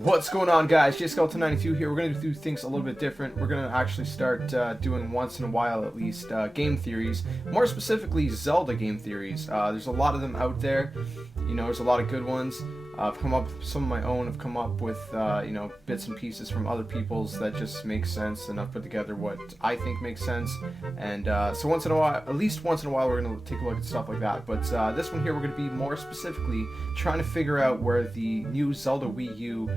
What's going on, guys? Zelda92 here. We're going to do things a little bit different. We're going to actually start doing once in a while at least game theories, more specifically Zelda game theories. There's a lot of them out there. You know, there's a lot of good ones. I've come up with some of my own. I've come up with you know, bits and pieces from other people's that just make sense, and I've put together what I think makes sense. And so once in a while, at least once in a while, we're going to take a look at stuff like that. But this one here, we're going to be more specifically trying to figure out where the new Zelda Wii U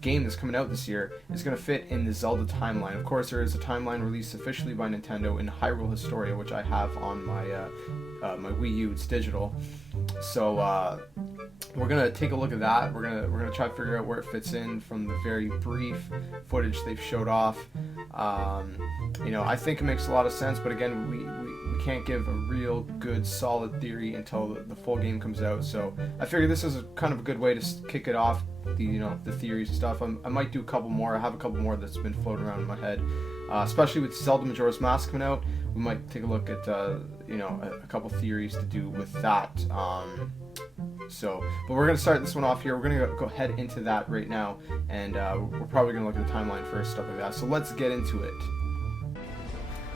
game that's coming out this year is going to fit in the Zelda timeline. Of course, there is a timeline released officially by Nintendo in Hyrule Historia, which I have on my my Wii U. It's digital, so we're gonna take a look at that. We're gonna try to figure out where it fits in from the very brief footage they've showed off. You know, I think it makes a lot of sense, but again, we can't give a real good solid theory until the full game comes out. So I figured this is kind of a good way to kick it off. The theories and stuff. I might do a couple more. I have a couple more that's been floating around in my head, especially with Zelda Majora's Mask coming out. We might take a look at you know, a couple theories to do with that. But we're gonna start this one off here. We're gonna go head into that right now, and we're probably gonna look at the timeline first, stuff like that. So let's get into it.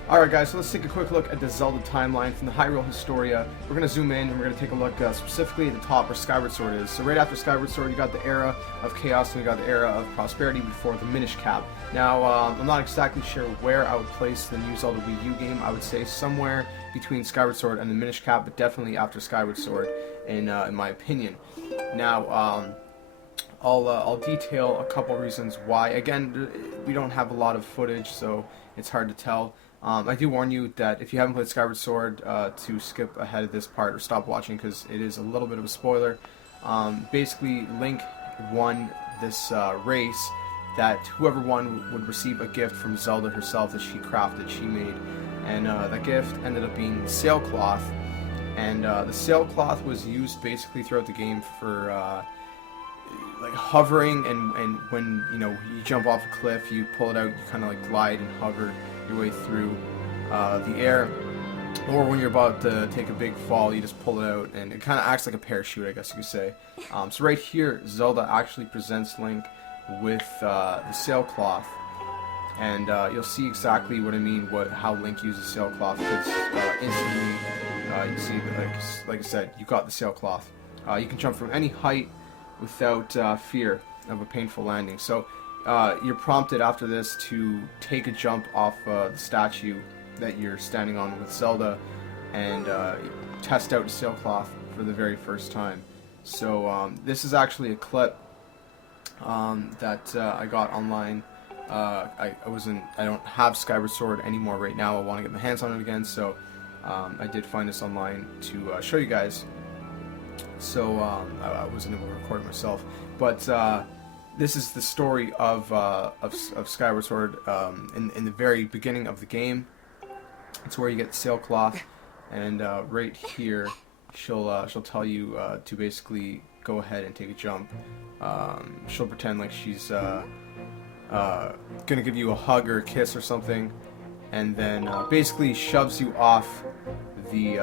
Alright guys, so let's take a quick look at the Zelda timeline from the Hyrule Historia. We're going to zoom in and we're going to take a look specifically at the top where Skyward Sword is. So right after Skyward Sword, you got the era of chaos and you got the era of prosperity before the Minish Cap. Now, I'm not exactly sure where I would place the new Zelda Wii U game. I would say somewhere between Skyward Sword and the Minish Cap, but definitely after Skyward Sword, in my opinion. Now, I'll detail a couple reasons why. Again, we don't have a lot of footage, so it's hard to tell. I do warn you that if you haven't played Skyward Sword, to skip ahead of this part or stop watching, because it is a little bit of a spoiler. Basically, Link won this race that whoever won would receive a gift from Zelda herself that she crafted, she made. And that gift ended up being the sailcloth. And the sailcloth was used basically throughout the game for like hovering, and when you know, you jump off a cliff, you pull it out, you kind of like glide and hover your way through the air, or when you're about to take a big fall, you just pull it out and it kind of acts like a parachute, I guess you could say. So right here, Zelda actually presents Link with the sailcloth, and you'll see exactly what I mean, how Link uses sailcloth, because instantly you see that, like I said, you got the sailcloth. You can jump from any height without fear of a painful landing. So you're prompted after this to take a jump off the statue that you're standing on with Zelda and test out the sailcloth for the very first time. So this is actually a clip that I got online. I don't have Skyward Sword anymore right now. I want to get my hands on it again, so I did find this online to show you guys. So I wasn't able to record it myself, but this is the story of Skyward Sword in the very beginning of the game. It's where you get the sailcloth, and right here she'll tell you to basically go ahead and take a jump. She'll pretend like she's gonna give you a hug or a kiss or something, and then basically shoves you off the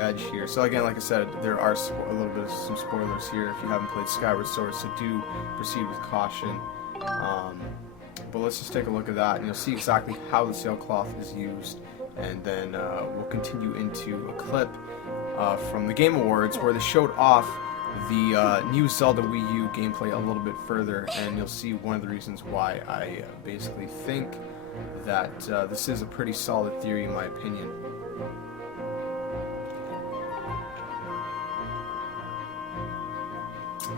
edge here. So again, like I said, there are a little bit of some spoilers here if you haven't played Skyward Sword, so do proceed with caution. But let's just take a look at that, and you'll see exactly how the sailcloth is used, and then we'll continue into a clip from the Game Awards where they showed off the new Zelda Wii U gameplay a little bit further, and you'll see one of the reasons why I basically think that this is a pretty solid theory in my opinion.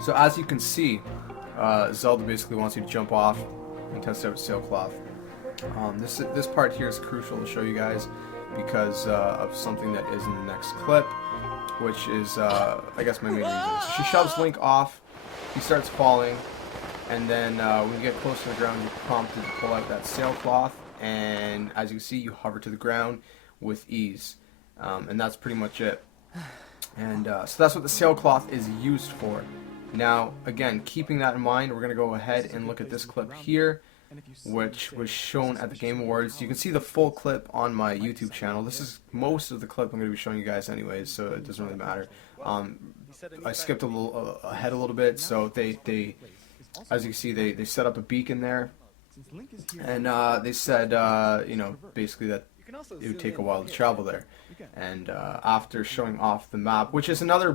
So as you can see, Zelda basically wants you to jump off and test out sailcloth. This part here is crucial to show you guys because of something that is in the next clip, which is, I guess, my main reason. So she shoves Link off, he starts falling, and then when you get close to the ground, you're prompted to pull out that sailcloth, and as you can see, you hover to the ground with ease. And that's pretty much it. And so that's what the sailcloth is used for. Now, again, keeping that in mind, we're going to go ahead and look at this clip here, which was shown at the Game Awards. You can see the full clip on my YouTube channel. This is most of the clip I'm going to be showing you guys anyways, so it doesn't really matter. I skipped ahead a little bit, so they As you can see, they set up a beacon there, and they said, you know, basically that it would take a while to travel there. And after showing off the map, which is another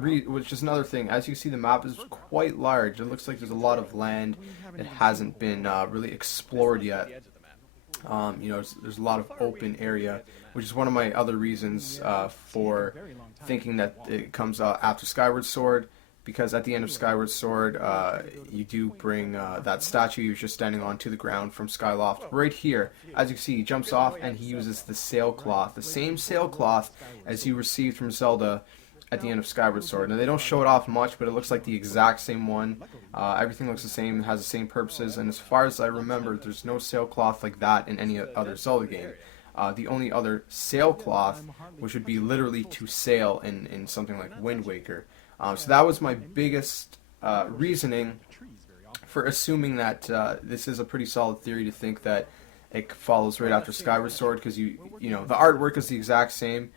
thing, as you see, the map is quite large. It looks like there's a lot of land that hasn't been really explored yet. You know, there's a lot of open area, which is one of my other reasons for thinking that it comes after Skyward Sword, because at the end of Skyward Sword, you do bring that statue you're just standing on to the ground from Skyloft. Right here, as you can see, he jumps off and he uses the sailcloth, the same sailcloth as you received from Zelda at the end of Skyward Sword. Now, they don't show it off much, but it looks like the exact same one. Everything looks the same, has the same purposes, and as far as I remember, there's no sailcloth like that in any other Zelda game. The only other sailcloth, which would be literally to sail in something like Wind Waker. So that was my biggest reasoning for assuming that this is a pretty solid theory to think that it follows right after Skyward Sword, because you know, the artwork is the exact same.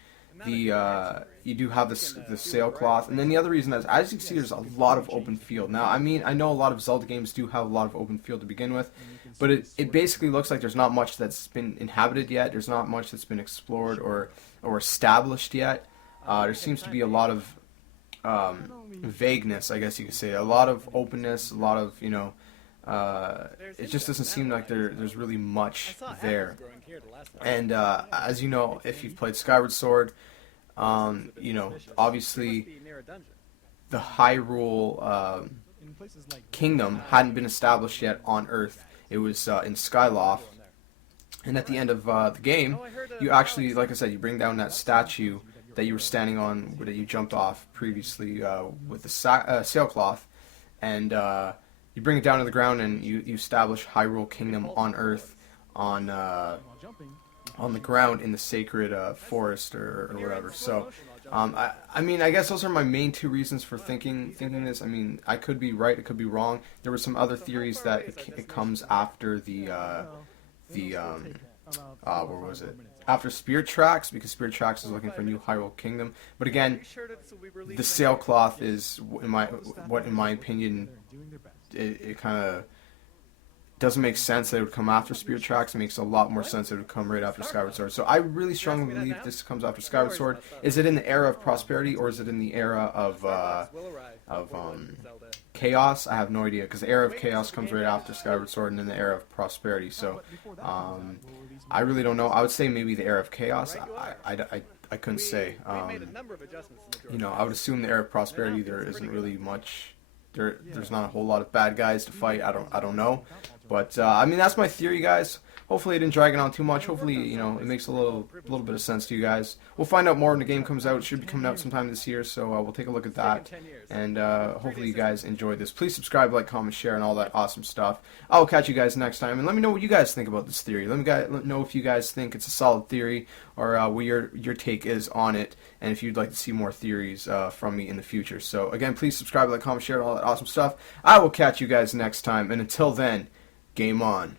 You do have the sailcloth, and then the other reason is, as you can see, there's a lot of open field. Now, I mean, I know a lot of Zelda games do have a lot of open field to begin with, but it basically looks like there's not much that's been inhabited yet. There's not much that's been explored or established yet. There seems to be a lot of vagueness, I guess you could say, a lot of openness, a lot of, you know, it just doesn't seem like there's really much there. And as you know, if you've played Skyward Sword, you know, obviously the Hyrule kingdom hadn't been established yet on Earth. It was in Skyloft, and at the end of the game, you actually, like I said, you bring down that statue that you were standing on, that you jumped off previously with the sailcloth, and you bring it down to the ground, and you establish Hyrule Kingdom on Earth, on the ground in the sacred forest or whatever. So, I mean, I guess those are my main two reasons for thinking this. I mean, I could be right, it could be wrong. There were some other theories that it comes after where was it? After Spirit Tracks, because Spirit Tracks is looking for New Hyrule Kingdom. But again, the sailcloth is, in my opinion, it kind of doesn't make sense that it would come after Spirit Tracks. It makes a lot more sense that it would come right after Skyward Sword. So I really strongly believe this comes after Skyward Sword. Is it in the era of prosperity, or is it in the era of chaos? I have no idea, because the era of chaos comes right after Skyward Sword, and then the era of prosperity. So I really don't know. I would say maybe the era of chaos. I couldn't say. You know, I would assume the era of prosperity, there isn't really much. There's not a whole lot of bad guys to fight. I don't know. But I mean, that's my theory, guys. Hopefully it didn't drag it on too much. Hopefully, you know, it makes a little bit of sense to you guys. We'll find out more when the game comes out. It should be coming out sometime this year, so we'll take a look at that. And hopefully you guys enjoyed this. Please subscribe, like, comment, share, and all that awesome stuff. I'll catch you guys next time, and let me know what you guys think about this theory. Let me know if you guys think it's a solid theory, or what your take is on it, and if you'd like to see more theories from me in the future. So again, please subscribe, like, comment, share, and all that awesome stuff. I will catch you guys next time, and until then, game on.